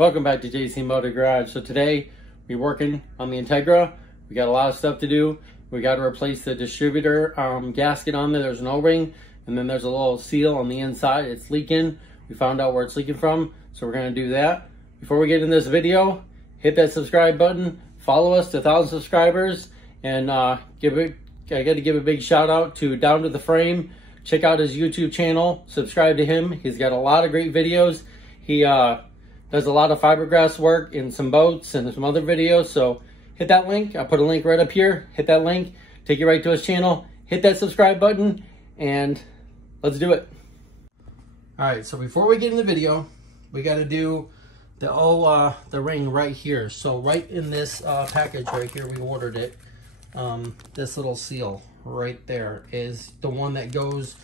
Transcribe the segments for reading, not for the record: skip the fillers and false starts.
Welcome back to JC Motor Garage. So today we're working on the Integra. We got a lot of stuff to do. We got to replace the distributor gasket on there. There's an O-ring, and then there's a little seal on the inside. It's leaking. We found out where it's leaking from, so we're going to do that. Before we get in this video, hit that subscribe button. Follow us to 1,000 subscribers, and I got to give a big shout out to Down to the Frame. Check out his YouTube channel. Subscribe to him. He's got a lot of great videos. He does a lot of fiberglass work in some boats and some other videos. So hit that link. I put a link right up here. Hit that link. Take you right to his channel. Hit that subscribe button, and let's do it. All right. So before we get in the video, we got to do the ring right here. So right in this package right here, we ordered it. This little seal right there is the one that goes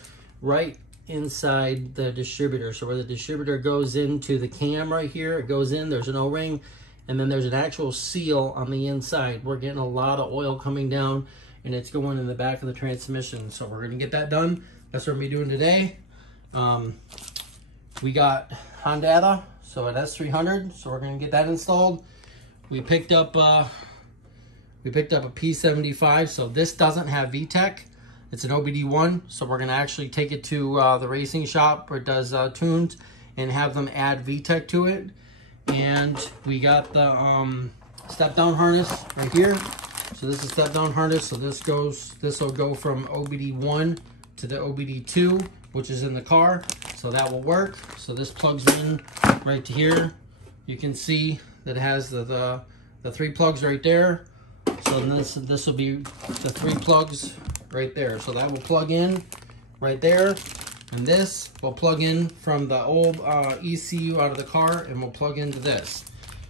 right inside the distributor. So where the distributor goes into the cam right here, it goes in, there's an O-ring, and then there's an actual seal on the inside. We're getting a lot of oil coming down, and it's going in the back of the transmission. So we're gonna get that done. That's what we're gonna be doing today. We got Honda, so an S300, so we're gonna get that installed. We picked up a P75, so this doesn't have VTEC. It's an OBD1, so we're going to actually take it to the racing shop where it does tunes and have them add VTEC to it. And we got the step-down harness right here. So this is step-down harness, so this will go from OBD1 to the OBD2, which is in the car, so that will work. So this plugs in right to here. You can see that it has the 3 plugs right there. So this will be the 3 plugs right there. So that will plug in right there, and this will plug in from the old ECU out of the car, and we'll plug into this.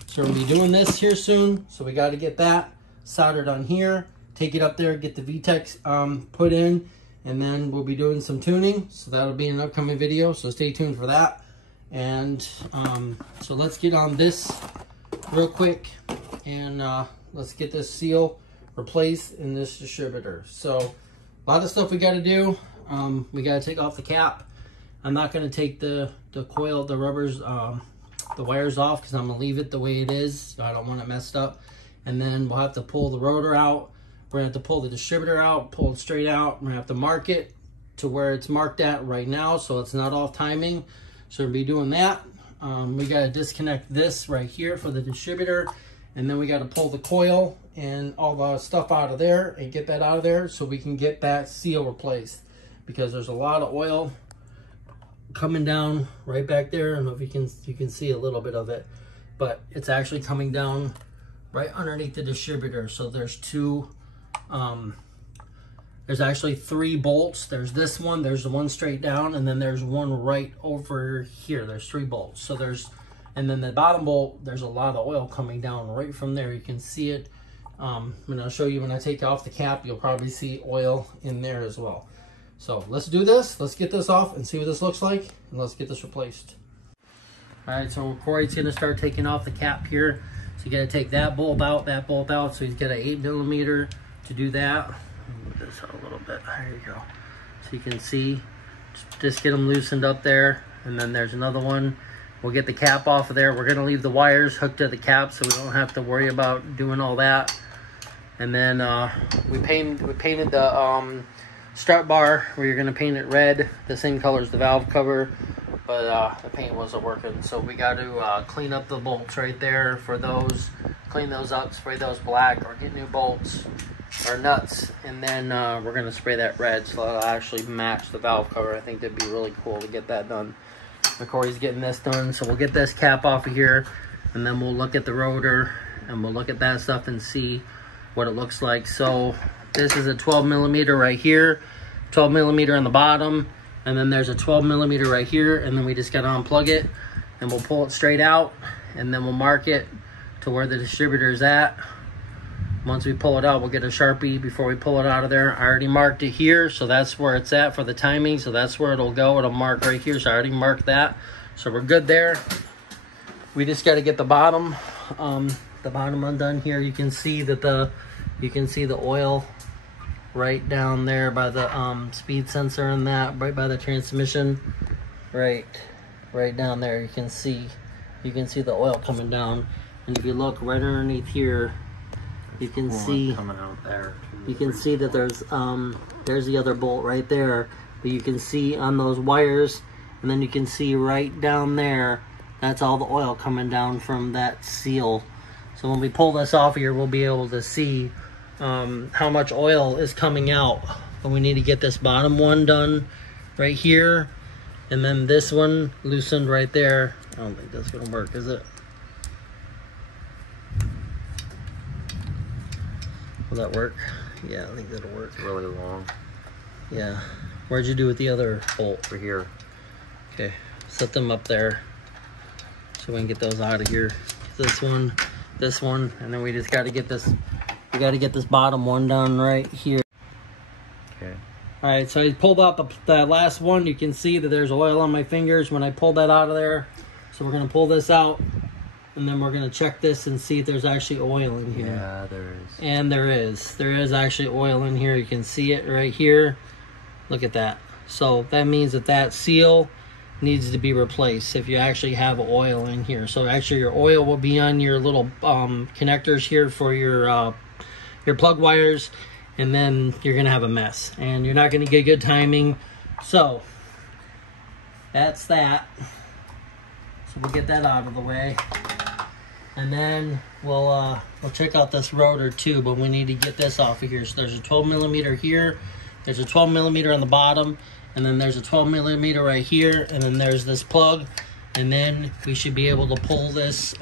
So we're gonna be doing this here soon. So we got to get that soldered on here, take it up there, get the VTEC put in, and then we'll be doing some tuning. So that'll be an upcoming video. So stay tuned for that. And so let's get on this real quick, and let's get this seal replaced in this distributor. So a lot of stuff we got to do. We got to take off the cap. I'm not going to take the coil, the rubbers, the wires off, because I'm going to leave it the way it is. So I don't want it messed up. And then we'll have to pull the rotor out. We're going to have to pull the distributor out, pull it straight out. We're going to have to mark it to where it's marked at right now, so it's not off timing. So we'll be doing that. We got to disconnect this right here for the distributor. And then we got to pull the coil and all the stuff out of there and get that out of there so we can get that seal replaced, because there's a lot of oil coming down right back there. I don't know if you can see a little bit of it, but it's actually coming down right underneath the distributor. So there's there's actually 3 bolts. There's this one, there's the one straight down, and then there's one right over here. There's 3 bolts. So and then the bottom bolt, there's a lot of oil coming down right from there. You can see it. And I'll show you when I take off the cap, you'll probably see oil in there as well. So let's do this. Let's get this off and see what this looks like, and let's get this replaced. All right, so Corey's gonna start taking off the cap here. So you gotta take that bolt out, So he's got an 8mm to do that. Move this out a little bit. There you go. So you can see, just get them loosened up there. And then there's another one. We'll get the cap off of there. We're going to leave the wires hooked to the cap so we don't have to worry about doing all that. And then we painted the strut bar. We're going to paint it red, the same color as the valve cover, but the paint wasn't working. So we got to clean up the bolts right there for those, clean those up, spray those black, or get new bolts or nuts. And then we're going to spray that red so it'll actually match the valve cover. I think that'd be really cool to get that done. Corey's getting this done, so we'll get this cap off of here, and then we'll look at the rotor and we'll look at that stuff and see what it looks like. So this is a 12mm right here, 12mm on the bottom, and then there's a 12mm right here, and then we just gotta unplug it and we'll pull it straight out, and then we'll mark it to where the distributor is at. Once we pull it out, we'll get a Sharpie before we pull it out of there. I already marked it here, so that's where it's at for the timing. So that's where it'll go. It'll mark right here, so I already marked that. So we're good there. We just got to get the bottom undone here. You can see that the oil right down there by the speed sensor and that, right by the transmission, right down there. You can see you can see the oil coming down. And if you look right underneath here, you can see coming out there. You can see that there's the other bolt right there. But you can see on those wires, and then you can see right down there, that's all the oil coming down from that seal. So when we pull this off here, we'll be able to see how much oil is coming out. But we need to get this bottom one done right here, and then this one loosened right there. I don't think that's gonna work, is it? Will that work? Yeah, I think that'll work. It's really long. Yeah. Where'd you do with the other bolt? Over here. Okay, set them up there so we can get those out of here. This one, and then we just got to get this. We got to get this bottom one done right here. Okay. All right, so I pulled out the last one. You can see that there's oil on my fingers when I pulled that out of there. So we're gonna pull this out, and then we're gonna check this and see if there's actually oil in here. Yeah, there is. And there is. There is actually oil in here. You can see it right here. Look at that. So that means that that seal needs to be replaced if you actually have oil in here. So actually your oil will be on your little connectors here for your plug wires, and then you're gonna have a mess and you're not gonna get good timing. So that's that. So we'll get that out of the way, and then we'll check out this rotor too, but we need to get this off of here. So there's a 12 millimeter here, there's a 12 millimeter on the bottom, and then there's a 12 millimeter right here, and then there's this plug, and then we should be able to pull this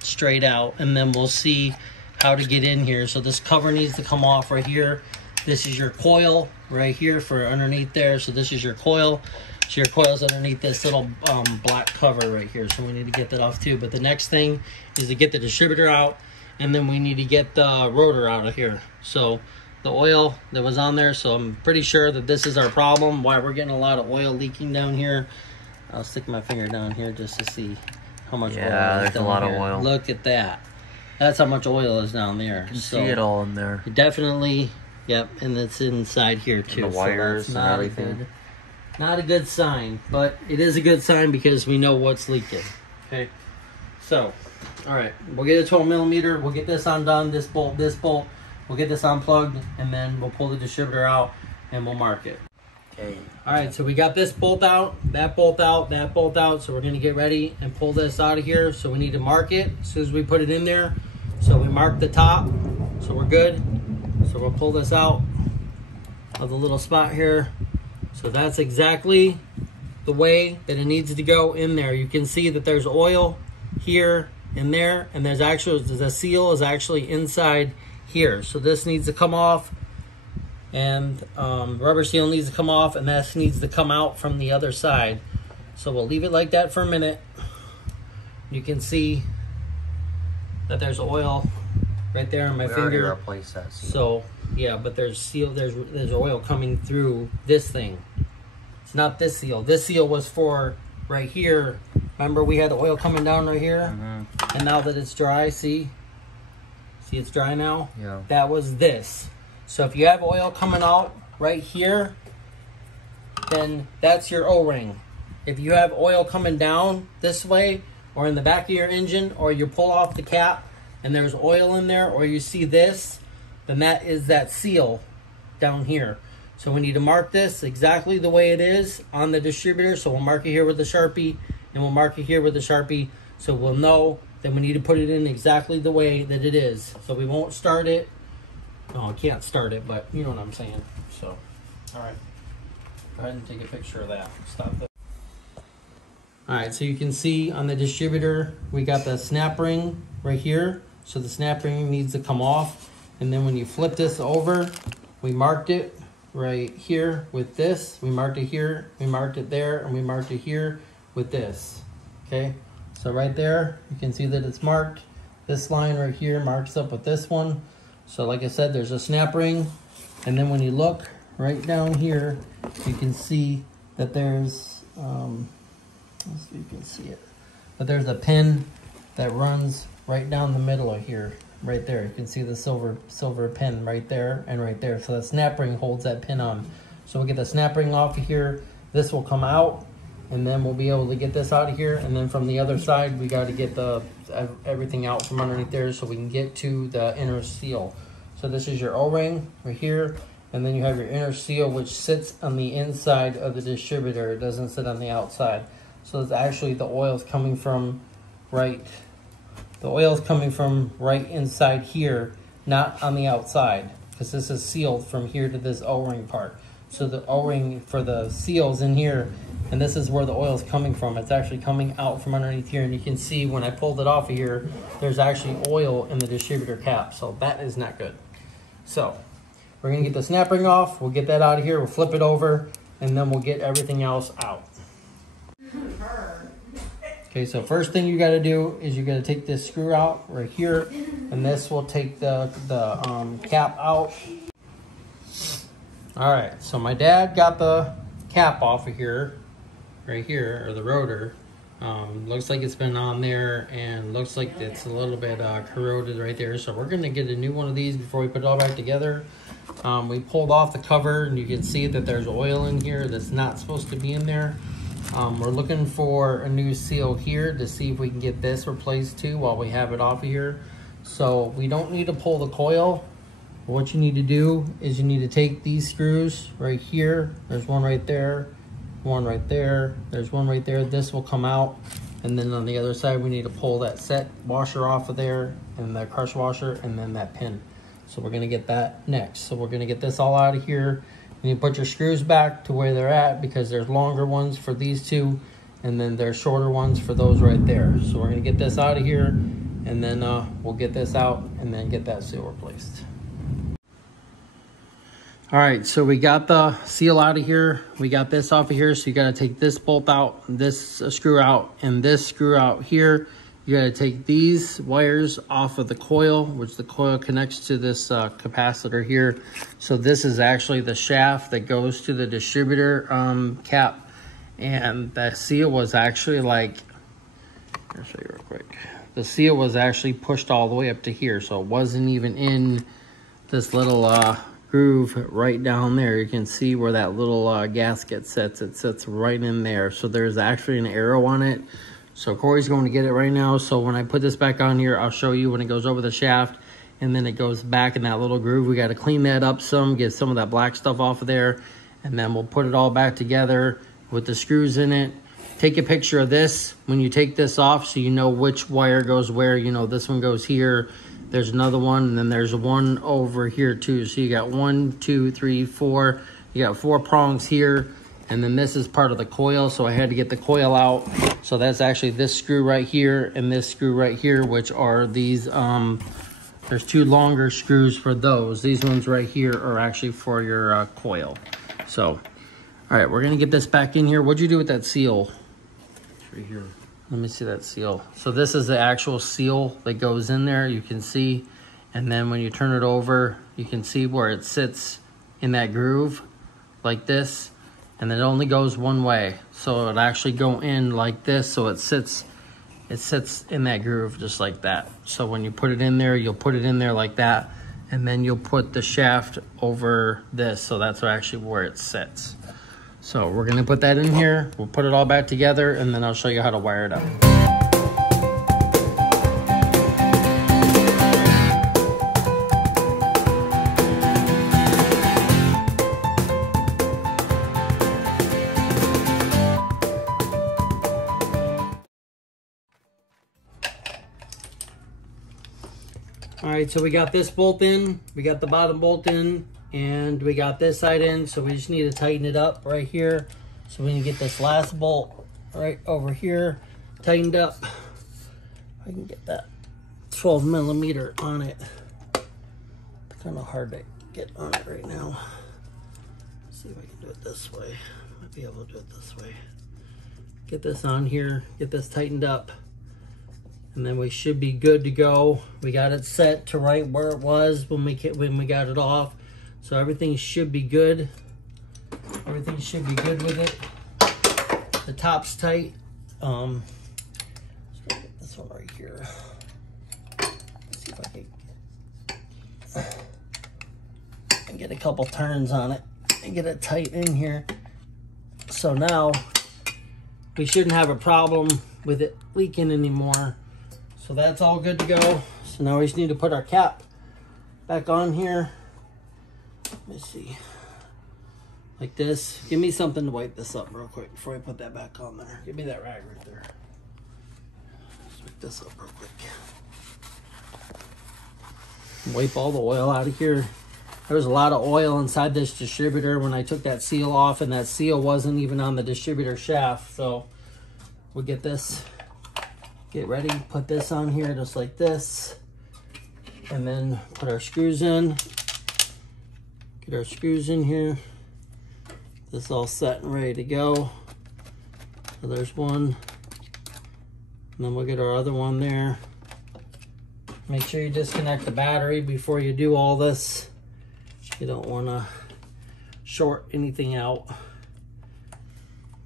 straight out, and then we'll see how to get in here. So this cover needs to come off right here. This is your coil right here for underneath there. So this is your coil. So your coil's underneath this little black cover right here. So we need to get that off too. But the next thing is to get the distributor out, and then we need to get the rotor out of here. So the oil that was on there, so I'm pretty sure that this is our problem, why we're getting a lot of oil leaking down here. I'll stick my finger down here just to see how much oil is down there's a lot here. of oil. Look at that. That's how much oil is down there. You can see it all in there. Definitely, yep, and it's inside here too. And the wires so and everything. Not a good sign, but it is a good sign because we know what's leaking. Okay, so, all right, we'll get a 12 millimeter. We'll get this undone, this bolt. We'll get this unplugged, and then we'll pull the distributor out, and we'll mark it. Okay. All right, so we got this bolt out, that bolt out, that bolt out. So we're gonna get ready and pull this out of here. So we need to mark it as soon as we put it in there. So we mark the top, so we're good. So we'll pull this out of the little spot here. So that's exactly the way that it needs to go in there. You can see that there's oil here and there, and there's actually, the seal is actually inside here. So this needs to come off, and rubber seal needs to come off, and this needs to come out from the other side. So we'll leave it like that for a minute. You can see that there's oil right there on my finger. Replace that seal. So yeah, but there's seal, there's oil coming through this thing. It's not this seal. This seal was for right here. Remember we had the oil coming down right here? Mm-hmm. And now that it's dry, see it's dry now? Yeah. That was this. So if you have oil coming out right here, then that's your O-ring. If you have oil coming down this way, or in the back of your engine, or you pull off the cap and there's oil in there, or you see this, then that is that seal down here. So we need to mark this exactly the way it is on the distributor. So we'll mark it here with the Sharpie, and we'll mark it here with the Sharpie, so we'll know that we need to put it in exactly the way that it is. So we won't start it. No, I can't start it, but you know what I'm saying. So, all right. Go ahead and take a picture of that. Stop that. All right, so you can see on the distributor, we got the snap ring right here. So the snap ring needs to come off. And then when you flip this over, we marked it right here with this. We marked it here, we marked it there, and we marked it here with this. Okay, so right there, you can see that it's marked. This line right here marks up with this one. So like I said, there's a snap ring. And then when you look right down here, you can see that there's, let's see if you can see it, but there's a pin that runs right down the middle of here, right there. You can see the silver pin right there and right there. So the snap ring holds that pin on. So we'll get the snap ring off of here. This will come out, and then we'll be able to get this out of here. And then from the other side, we got to get everything out from underneath there so we can get to the inner seal. So this is your O-ring right here, and then you have your inner seal, which sits on the inside of the distributor. It doesn't sit on the outside. So it's actually the oil's coming from right. The oil's coming from right inside here, not on the outside, because this is sealed from here to this O-ring part. So the O-ring for the seal's in here, and this is where the oil is coming from. It's actually coming out from underneath here, and you can see when I pulled it off of here, there's actually oil in the distributor cap, so that is not good. So we're gonna get the snap ring off, we'll get that out of here, we'll flip it over, and then we'll get everything else out. Okay, so first thing you gotta do is you gotta take this screw out right here, and this will take the cap out. All right, so my dad got the cap off of here, right here, or the rotor. Looks like it's been on there, and looks like it's a little bit corroded right there. So we're gonna get a new one of these before we put it all back together. We pulled off the cover, and you can see that there's oil in here that's not supposed to be in there. We're looking for a new seal here to see if we can get this replaced too while we have it off of here. So we don't need to pull the coil. What you need to do is you need to take these screws right here. There's one right there, one right there, there's one right there. This will come out, and then on the other side we need to pull that set washer off of there, and the crush washer, and then that pin. So we're gonna get that next. So we're gonna get this all out of here. You put your screws back to where they're at, because there's longer ones for these two, and then there's shorter ones for those right there. So we're gonna get this out of here, and then we'll get this out and then get that seal replaced. All right, so we got the seal out of here. We got this off of here. So you gotta take this bolt out, this screw out, and this screw out here. You gotta take these wires off of the coil, which the coil connects to this capacitor here. So this is actually the shaft that goes to the distributor cap. And that seal was actually like, I'll show you real quick. The seal was actually pushed all the way up to here. So it wasn't even in this little groove right down there. You can see where that little gasket sits. It sits right in there. So there's actually an arrow on it. So Corey's going to get it right now. So when I put this back on here, I'll show you when it goes over the shaft, and then it goes back in that little groove. We got to clean that up some, get some of that black stuff off of there, and then we'll put it all back together with the screws in it. Take a picture of this when you take this off so you know which wire goes where. You know, this one goes here. There's another one, and then there's one over here too. So you got 1, 2, 3, 4. You got 4 prongs here. And then this is part of the coil, so I had to get the coil out. So that's actually this screw right here and this screw right here, which are these, there's 2 longer screws for those. These ones right here are actually for your coil. So, all right, we're gonna get this back in here. What'd you do with that seal? It's right here. Let me see that seal. So this is the actual seal that goes in there, you can see. And then when you turn it over, you can see where it sits in that groove like this. And it only goes one way, so it actually go in like this, so it sits in that groove just like that. So when you put it in there, you'll put it in there like that, and then you'll put the shaft over this, so that's actually where it sits. So we're gonna put that in here, we'll put it all back together, and then I'll show you how to wire it up. All right, so we got this bolt in, we got the bottom bolt in, and we got this side in, so we just need to tighten it up right here. So we need to get this last bolt right over here tightened up. I can get that 12 millimeter on it. It's kind of hard to get on it right now. Let's see if I can do it this way. Might be able to do it this way. Get this on here, get this tightened up. And then we should be good to go. We got it set to right where it was when we got it off. So everything should be good. Everything should be good with it. The top's tight. Let's get this one right here. Let's see if I can get a couple turns on it and get it tight in here. So now we shouldn't have a problem with it leaking anymore. So that's all good to go. So now we just need to put our cap back on here. Let me see. Like this. Give me something to wipe this up real quick before I put that back on there. Give me that rag right there. Let's wipe this up real quick. Wipe all the oil out of here. There was a lot of oil inside this distributor when I took that seal off, and that seal wasn't even on the distributor shaft. So we'll get this, get ready, put this on here just like this, and then put our screws in. Get our screws in here. This all set and ready to go. So there's one, and then we'll get our other one there. Make sure you disconnect the battery before you do all this. You don't want to short anything out.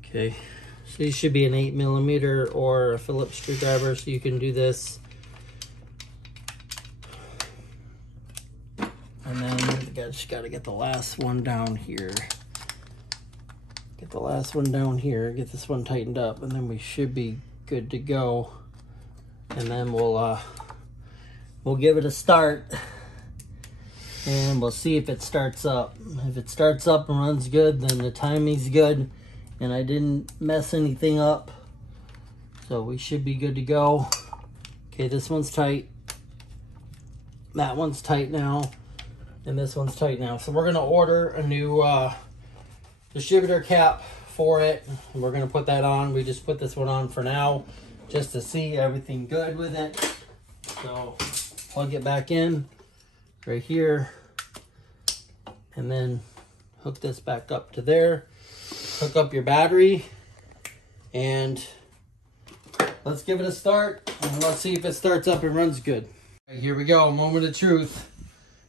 Okay, so these should be an 8mm or a Phillips screwdriver, so you can do this. And then you just got to get the last one down here. Get the last one down here. Get this one tightened up, and then we should be good to go. And then we'll give it a start. And we'll see if it starts up. If it starts up and runs good, then the timing's good. And I didn't mess anything up. So we should be good to go. Okay, this one's tight. That one's tight now. And this one's tight now. So we're going to order a new distributor cap for it. And we're going to put that on. We just put this one on for now, just to see everything good with it. So plug it back in right here, and then hook this back up to there. Hook up your battery, and let's give it a start, and let's see if it starts up and runs good. Right, here we go, moment of truth.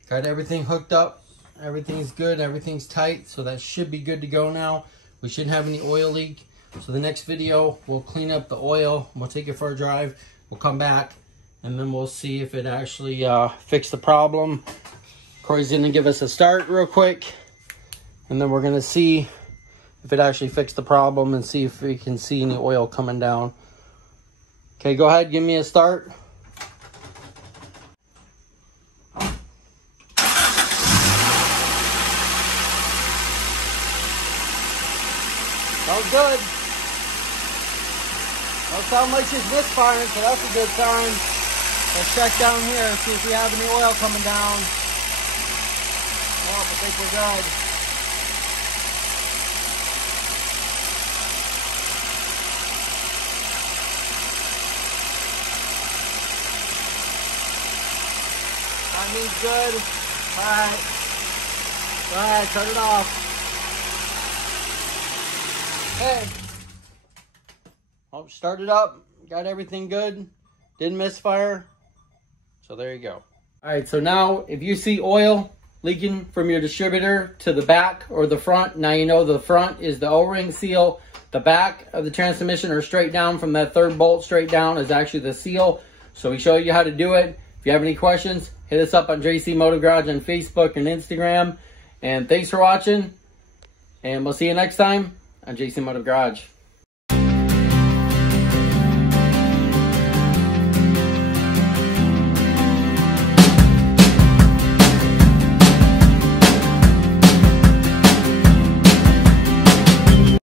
Got everything hooked up, everything's good, everything's tight, so that should be good to go now. We shouldn't have any oil leak. So the next video, we'll clean up the oil, we'll take it for a drive, we'll come back, and then we'll see if it actually fixed the problem. Corey's gonna give us a start real quick, and then we're gonna see if it actually fixed the problem and see if we can see any oil coming down. Okay, go ahead, give me a start. Sounds good. Don't sound like she's misfiring, so that's a good sign. Let's check down here, see if we have any oil coming down. Oh, I think we're good. Timing's good. Alright. Go ahead, turn it off. Okay. Oh, started up. Got everything good. Didn't misfire. So there you go. Alright, so now if you see oil leaking from your distributor to the back or the front, now you know the front is the O-ring seal. The back of the transmission, or straight down from that third bolt straight down, is actually the seal. So we show you how to do it. If you have any questions, hit us up on JC Motor Garage on Facebook and Instagram. And thanks for watching. And we'll see you next time on JC Motor Garage.